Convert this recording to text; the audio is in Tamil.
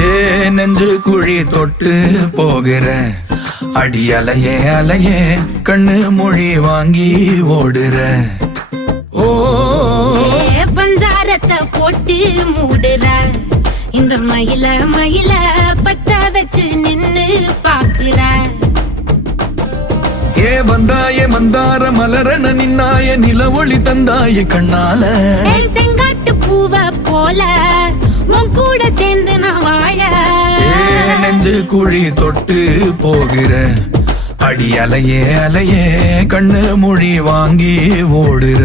ஏ நெஞ்சு குழி தொட்டு போகிற அடி அலையே அலையே கண்ணு மொழி வாங்கி ஓடுற. ஓ பஞ்சாரத்தை போட்டு மூடுற இந்த மயில மயில பத்த வச்சு நின்னு பாக்குற. ஏ வந்தாய மந்தார மலரன நின்னாய நில ஒளி தந்தாய கண்ணால. செங்காட்டு பூவ போல உன் கூட சேர்ந்து நான் வாழ. நெஞ்சு குழி தொட்டு போகிற அடி அலையே அலையே கண்ணு மொழி வாங்கி ஓடுற.